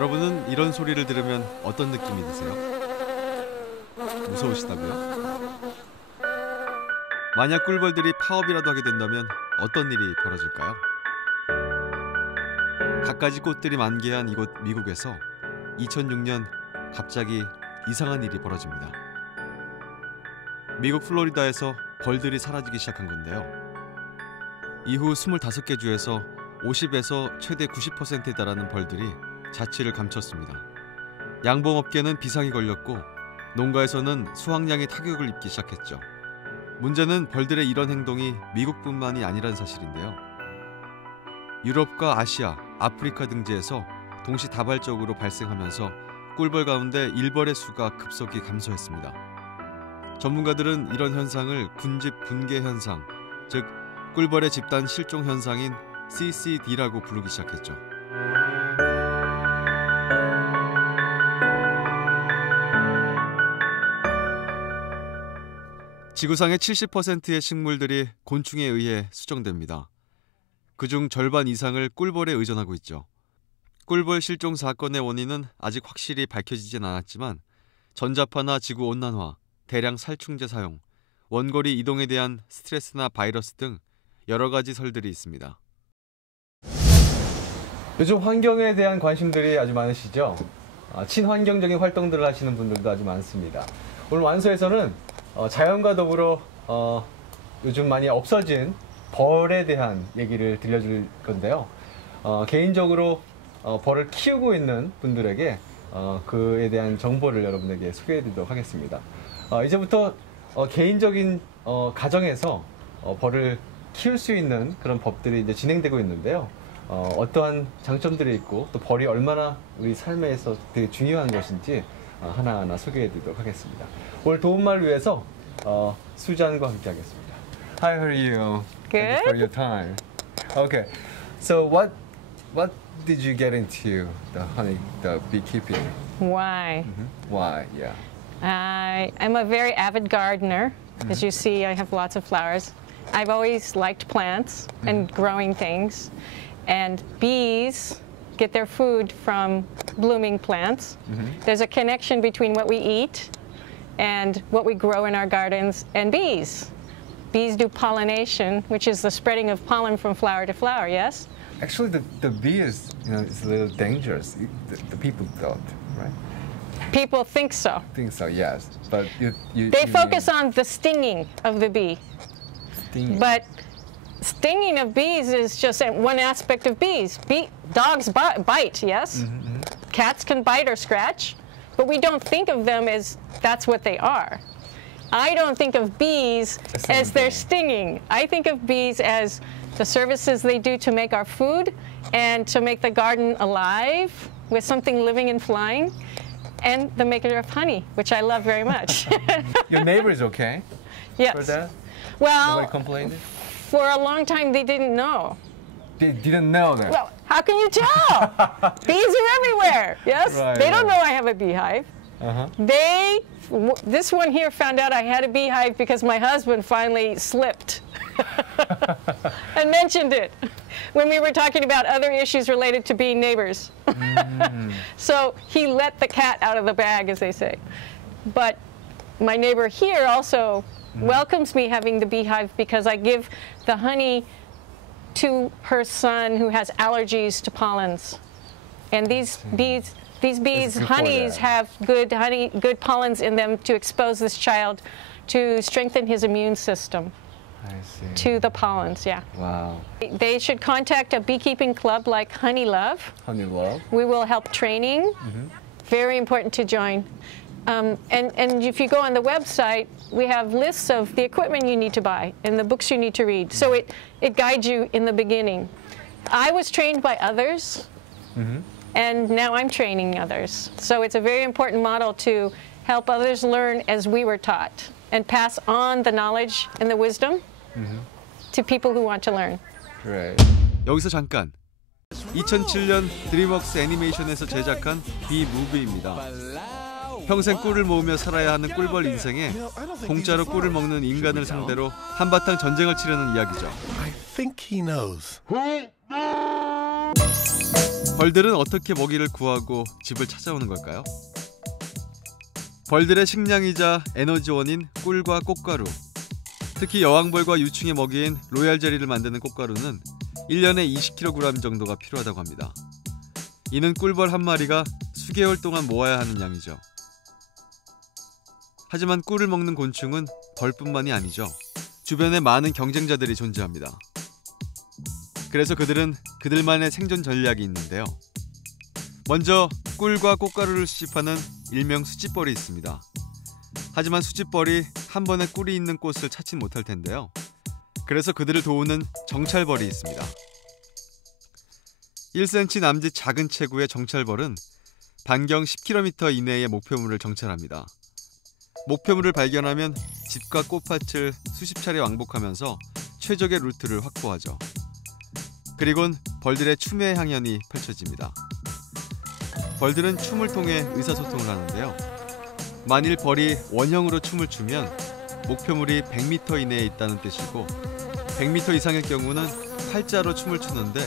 여러분은 이런 소리를 들으면 어떤 느낌이 드세요? 무서우시다고요? 만약 꿀벌들이 파업이라도 하게 된다면 어떤 일이 벌어질까요? 갖가지 꽃들이 만개한 이곳 미국에서 2006년 갑자기 이상한 일이 벌어집니다. 미국 플로리다에서 벌들이 사라지기 시작한 건데요. 이후 25개 주에서 50에서 최대 90%에 달하는 벌들이 자취를 감췄습니다. 양봉업계는 비상이 걸렸고 농가에서는 수확량에 타격을 입기 시작했죠. 문제는 벌들의 이런 행동이 미국뿐만이 아니란 사실인데요. 유럽과 아시아, 아프리카 등지에서 동시다발적으로 발생하면서 꿀벌 가운데 일벌의 수가 급속히 감소했습니다. 전문가들은 이런 현상을 군집 분개 현상, 즉 꿀벌의 집단 실종 현상인 CCD라고 부르기 시작했죠. 지구상의 70%의 식물들이 곤충에 의해 수정됩니다. 그중 절반 이상을 꿀벌에 의존하고 있죠. 꿀벌 실종 사건의 원인은 아직 확실히 밝혀지진 않았지만 전자파나 지구온난화, 대량 살충제 사용, 원거리 이동에 대한 스트레스나 바이러스 등 여러 가지 설들이 있습니다. 요즘 환경에 대한 관심들이 아주 많으시죠? 친환경적인 활동들을 하시는 분들도 아주 많습니다. 오늘 완소에서는 자연과 더불어 요즘 많이 없어진 벌에 대한 얘기를 들려줄 건데요. 개인적으로 벌을 키우고 있는 분들에게 그에 대한 정보를 여러분에게 소개해드리도록 하겠습니다. 이제부터 개인적인 가정에서 벌을 키울 수 있는 그런 법들이 이제 진행되고 있는데요. 어떠한 장점들이 있고 또 벌이 얼마나 우리 삶에서 되게 중요한 것인지 하나하나 소개해드리도록 하겠습니다. 오늘 도움말을 위해서 수잔과 함께 하겠습니다. Hi, how are you? Good. Thank you for your time. Okay, so what did you get into the beekeeping? Why? Why? Yeah. I'm a very avid gardener. As you see, I have lots of flowers. I've always liked plants and growing things. And bees get their food from blooming plants. There's a connection between what we eat and what we grow in our gardens and bees. Bees do pollination, which is the spreading of pollen from flower to flower, yes? Actually, the bee is, it's a little dangerous. The people don't, right? People think so. I think so, yes. But they focus on the stinging of the bee. Stinging. But stinging of bees is just one aspect of bees. Dogs bite, yes? Cats can bite or scratch, but we don't think of them as that's what they are. I don't think of bees as their stinging. I think of bees as the services they do to make our food and to make the garden alive with something living and flying, and the maker of honey, which I love very much. Your neighbor is okay? Yes. For that? Well, nobody complained? For a long time they didn't know. They didn't know that? Well, how can you tell? Bees are everywhere, yes? Right, they don't know I have a beehive. This one here found out I had a beehive because my husband finally slipped and mentioned it when we were talking about other issues related to being neighbors. So he let the cat out of the bag, as they say. But my neighbor here also welcomes me having the beehive because I give the honey to her son who has allergies to pollens. And these bees, honeys have good honey, good pollens in them to expose this child to strengthen his immune system. I see. To the pollens, yeah. Wow. They should contact a beekeeping club like Honey Love. Honey Love. We will help training. Very important to join. And if you go on the website, we have lists of the equipment you need to buy and the books you need to read. So it guides you in the beginning. I was trained by others, and now I'm training others. So it's a very important model to help others learn as we were taught and pass on the knowledge and the wisdom to people who want to learn. Right. 여기서 잠깐. 2007년 드림웍스 애니메이션에서 제작한 비무비입니다. 평생 꿀을 모으며 살아야 하는 꿀벌 인생에 공짜로 꿀을 먹는 인간을 상대로 한바탕 전쟁을 치르는 이야기죠. I think he knows. 벌들은 어떻게 먹이를 구하고 집을 찾아오는 걸까요? 벌들의 식량이자 에너지원인 꿀과 꽃가루, 특히 여왕벌과 유충의 먹이인 로얄젤리를 만드는 꽃가루는 1년에 20kg 정도가 필요하다고 합니다. 이는 꿀벌 한 마리가 수개월 동안 모아야 하는 양이죠. 하지만 꿀을 먹는 곤충은 벌뿐만이 아니죠. 주변에 많은 경쟁자들이 존재합니다. 그래서 그들은 그들만의 생존 전략이 있는데요. 먼저 꿀과 꽃가루를 수집하는 일명 수집벌이 있습니다. 하지만 수집벌이 한 번에 꿀이 있는 꽃을 찾진 못할 텐데요. 그래서 그들을 도우는 정찰벌이 있습니다. 1cm 남짓 작은 체구의 정찰벌은 반경 10km 이내의 목표물을 정찰합니다. 목표물을 발견하면 집과 꽃밭을 수십 차례 왕복하면서 최적의 루트를 확보하죠. 그리곤 벌들의 춤의 향연이 펼쳐집니다. 벌들은 춤을 통해 의사소통을 하는데요. 만일 벌이 원형으로 춤을 추면 목표물이 100m 이내에 있다는 뜻이고 100m 이상의 경우는 팔자로 춤을 추는데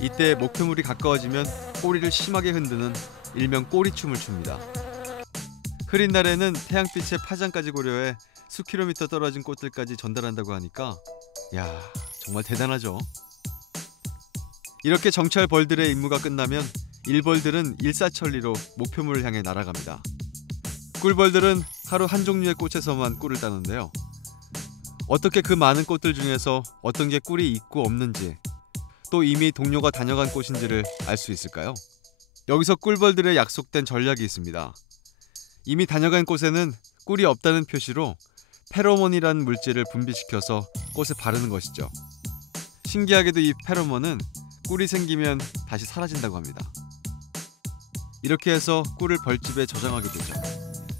이때 목표물이 가까워지면 꼬리를 심하게 흔드는 일명 꼬리춤을 춥니다. 흐린 날에는 태양빛의 파장까지 고려해 수킬로미터 떨어진 꽃들까지 전달한다고 하니까 야, 정말 대단하죠. 이렇게 정찰 벌들의 임무가 끝나면 일벌들은 일사천리로 목표물을 향해 날아갑니다. 꿀벌들은 하루 한 종류의 꽃에서만 꿀을 따는데요. 어떻게 그 많은 꽃들 중에서 어떤 게 꿀이 있고 없는지, 또 이미 동료가 다녀간 꽃인지를 알 수 있을까요? 여기서 꿀벌들의 약속된 전략이 있습니다. 이미 다녀간 꽃에는 꿀이 없다는 표시로 페로몬이라는 물질을 분비시켜서 꽃에 바르는 것이죠. 신기하게도 이 페로몬은 꿀이 생기면 다시 사라진다고 합니다. 이렇게 해서 꿀을 벌집에 저장하게 되죠.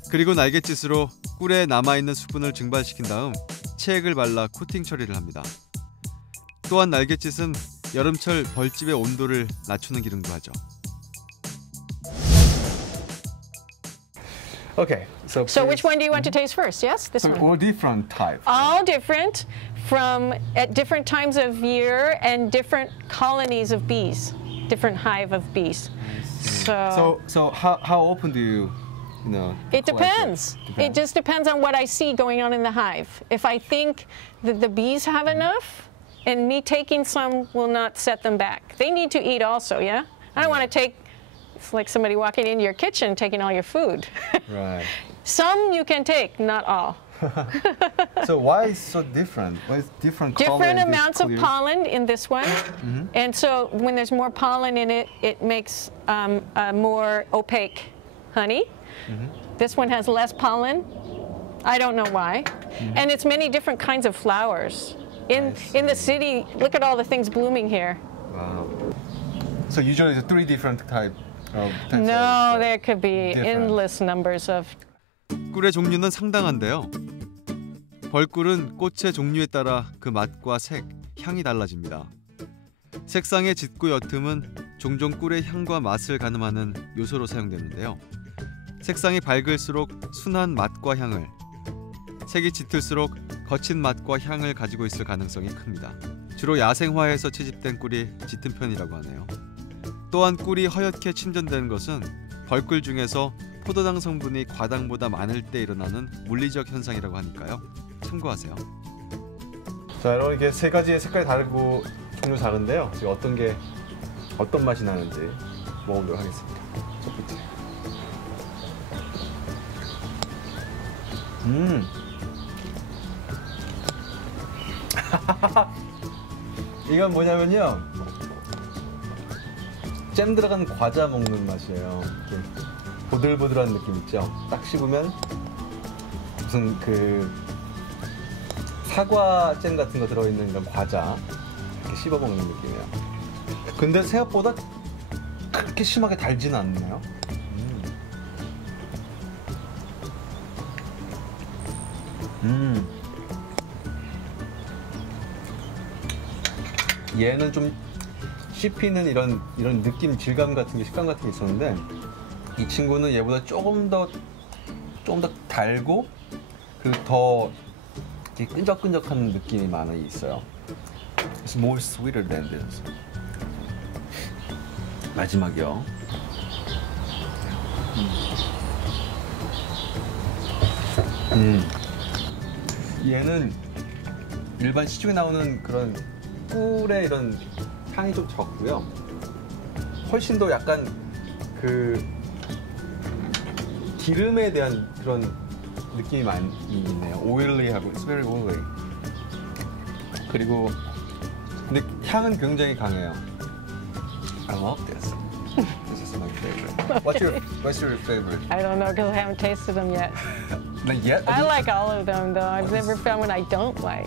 그리고 날갯짓으로 꿀에 남아있는 수분을 증발시킨 다음 체액을 발라 코팅 처리를 합니다. 또한 날갯짓은 여름철 벌집의 온도를 낮추는 기능도 하죠. Okay, so which one do you want to taste first? Yes, this one. all different types. All different from at different times of year and different colonies of bees, different hive of bees. So how often do you It depends. It just depends on what I see going on in the hive. If I think that the bees have enough, and me taking some will not set them back. They need to eat also, yeah? I don't want to take, it's like somebody walking into your kitchen taking all your food. Right. Some you can take, not all. So why is so different? Why is different color Different in this amounts of clear? pollen in this one. And so when there's more pollen in it, it makes a more opaque honey. This one has less pollen. I don't know why. And it's many different kinds of flowers. In the city, look at all the things blooming here. Wow. So usually it's 3 different types of No, there could be different. endless numbers of. 꿀의 종류는 상당한데요. 벌꿀은 꽃의 종류에 따라 그 맛과 색, 향이 달라집니다. 색상의 짙고 옅음은 종종 꿀의 향과 맛을 가늠하는 요소로 사용되는데요. 색상이 밝을수록 순한 맛과 향을, 색이 짙을수록 거친 맛과 향을 가지고 있을 가능성이 큽니다. 주로 야생화에서 채집된 꿀이 짙은 편이라고 하네요. 또한 꿀이 허옇게 침전되는 것은 벌꿀 중에서 포도당 성분이 과당보다 많을 때 일어나는 물리적 현상이라고 하니까요. 참고하세요. 자, 여러분 이게 3가지의 색깔이 다르고 종류 다른데요. 지금 어떤 맛이 나는지 먹어보도록 하겠습니다. 첫 번째. 이건 뭐냐면요, 잼 들어간 과자 먹는 맛이에요. 이렇게 보들보들한 느낌 있죠? 딱 씹으면 무슨 그 사과 잼 같은 거 들어있는 그런 과자 이렇게 씹어 먹는 느낌이에요. 근데 생각보다 그렇게 심하게 달지는 않나요? 얘는 좀 씹히는 이런 느낌, 질감 같은 게, 식감 같은 게 있었는데, 이 친구는 얘보다 조금 더 달고, 그리고 더 이렇게 끈적끈적한 느낌이 많이 있어요. It's more sweeter than this. 마지막이요. 얘는 일반 시중에 나오는 그런 꿀의 이런 향이 좀 적고요. 훨씬 더 약간 그 기름에 대한 그런 느낌이 많이 있네요. 오일리하고, it's very oily. 그리고 근데 향은 굉장히 강해요. I love this. This is my favorite. What's your favorite? I don't know because I haven't tasted them yet. Not yet. I like all of them though. I've never found one I don't like.